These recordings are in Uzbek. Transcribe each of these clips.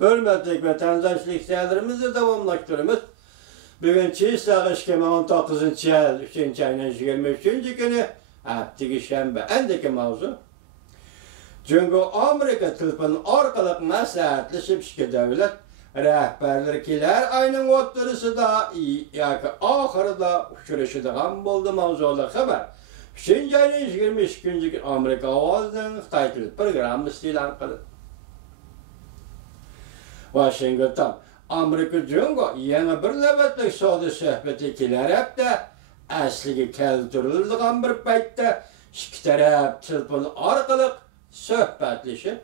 Hürmetlik vatandaşlıklarımızı devamlaştırımız. Bugün Çiğsağ 2019 yıl 3. ayının 23. günü haftaki şembe. Endeki mavzu. Çünkü Amerika tılpının orkalık maslahatlaşıp şike devlet rehberlerkiler ayının otlarısı da yaki ahırı da uçuruşuduğun buldu mavzular haber. 3. ayının 23. gün Amerika Ovazı'nın Xitay Tili programı ilan kıldı. Washington, Amerika Cungo yeni bir nöbetlik soğudu söhbetikiler hep de asliga keltirildiğin bir paytda iki taraf tılpın arkalık söhbetleşip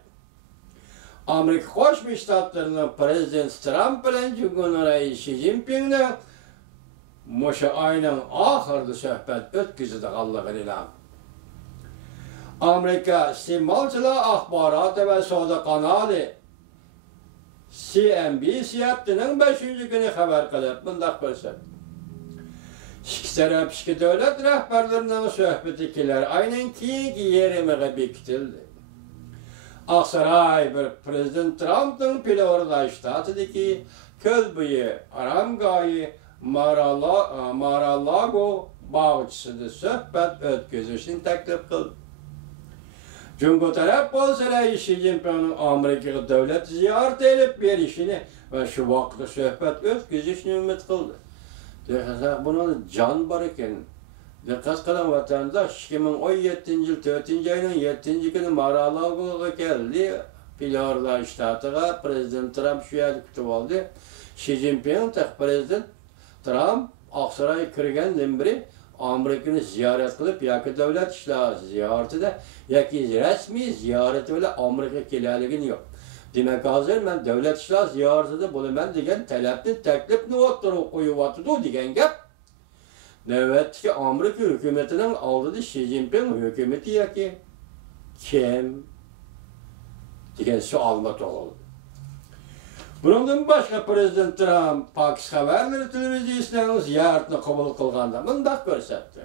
Amerika Qo'shma Shtatlarının Prezident Trump bilan Cungo'nun raisi Xi Jinping'nin moşa ayının ahırda söhbet ötküzüdüğünlüğünü ilan. Amerika iste'molchilar axboroti ve savdo kanali CNBC'nin 5. günü haber kılıp bundaq ko'rsatdi. İki taraf iki devlet rehberlerinin söhbetikiler aynen keyingi yerimiga bekitildi. Aksaray bir Prezident Trump'ın Florida ştatidagi Ko'lbo'yi Aramgoyi Mar-a-Lago bağçısida söhbet ötközüşni taklif qildi. Cungo taraf bolsa Xi Jinping'in Amerikaga davlat ziyarati elib berishini va shu vaqtda söhbet ötközüşni umid qildi. Dehasa bunun can bar ekan. Diqqat qiling vatandaş 2017 yıl 4. ayının 7. günü Mar-a-Lago'ga keldi. Florida ştatiga Prezident Trump shu yerda kutib oldi. Xi Jinping Prezident Trump Oqsaroyga kirgandan beri Amerika'ni ziyorat qilib yoki davlat ishlar ziyoratida yoki rasmiy ziyarati bilan Amerikaga kelganligini yo'q. Demak hozir men davlat ishlar ziyoratida bo'laman degan taklifni o'tirib qo'yibotdi degan gap. Navbatdagi Amerika hukumatining oldida Xi Jinping hukumati yoki kim degan savolga tug'ildi. Bundan başqa Prezident Trump Fox xabarlari televiziyasining ziyoratini qabul qilganda bundaq ko'rsatdi.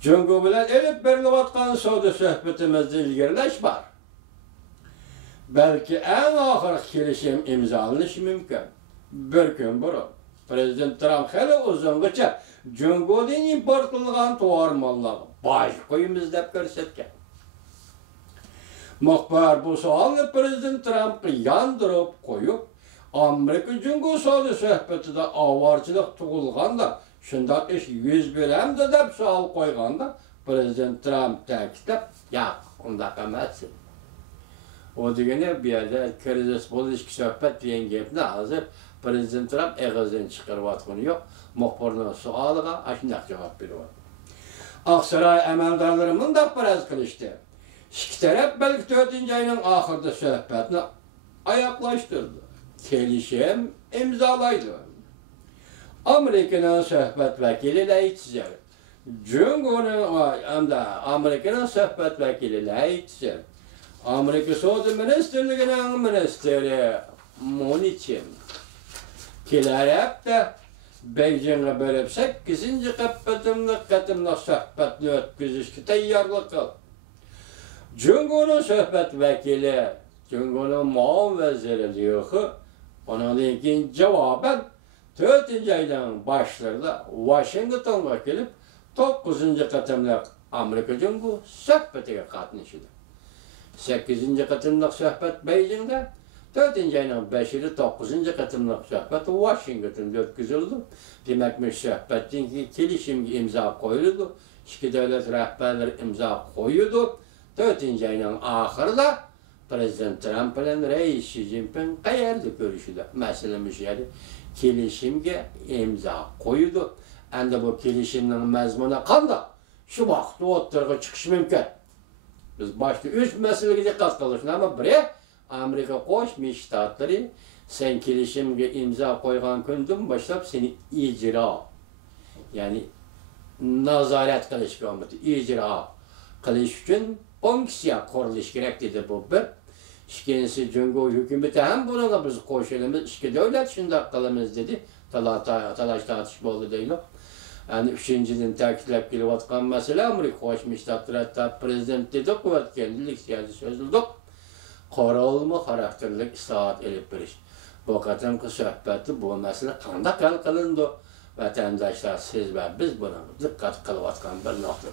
Jungo bilan elib berilayotgan savdo suhbatimizda ilgarilash bor. Belki en oxirgi kelishim imzolanishi mumkin. Bir kun burun Prezident Trump hali uzungacha Jungodan import qilingan tovar mollarga boj qo'yamiz deb ko'rsatgan. Muxbir bu savolni Prezident Trump'ı yandırıp koyup Amerika Jungo savdo suhbatida ovorchilik tug'ilganda shundoq ish yuz beradi deb savol qo'yganda Prezident Trump ta'kidlab, "Yo'q, undaq emas." O degani bu yerda krizis bo'lishki suhbat degan gapni hozir Prezident Trump eg'izdan chiqarayotgani yo'q. Muxbirning savoliga shunday javob beryapti. Oqsaroy amaldorlari bunday faraz qilishdi. İki taraf belki 4. ayının ahırda söhbetini ayaklaştırdı. Kelişim imzalaydı. Amerika'nın söhbet vekili Leitzer. Amerika'nın söhbet vekili Leitzer. Amerika Savdo Ministerliğinin ministeri Mnuchin. Kiler hep de Beijing'e bölüp 8. katımlık söhbetini ötküzüşki tayyarlık kıldı. Jungo'nun söhbet vekili, Jungo'nun muavin veziri diyor, onun için cevaben 4. aydan başlarında Washington'a gelip 9. katımlık Amerika Jungo söhbetiga katlaştı. 8. katımlık söhbet Beijing'de, 4. ayının 5'i 9. katımlık söhbet Washington'da ötküzüldü. Demek söhbetin kelişimge imza koyuldu, iki devlet rehberleri imza koyuldu. 4. ayının ahırda Prezident Trump ile Reis Xi Jinping qayerda görüşüdü. Meselemiz yani kelişimge imza koydu. Endi bu kelişimning mazmuni qanday? Şu vaqtda o'tirg'i chiqish mumkin. Biz başta 3 meseleге diqqat qilishimiz, ama biri Amerika Qo'shma Shtatlari sen kelishimga imzo qo'ygan kundan boshlab seni ijro, ya'ni nazorat qilishga umidi ijro qilish uchun fonksiya qurilishi kerak dedi bu bir. İkincisi Jungo hukumati ham bunga biz qo'shilamiz, ikki davlat shunday qilamiz dedi. Talash tartish bo'ldi deydi. Yani 3-dan ta'kidlab kelayotgan masala Amerika Qo'shma Shtatlari prezidenti dedi quvvatganlik siyosiy so'zildi. Qoralma xarakterlik islohot elib berish. Bu qatamki suhbatda bu masala qanday hal qilindi? Vatandoshlar siz va biz buni diqqat qilayotgan bir nuqta.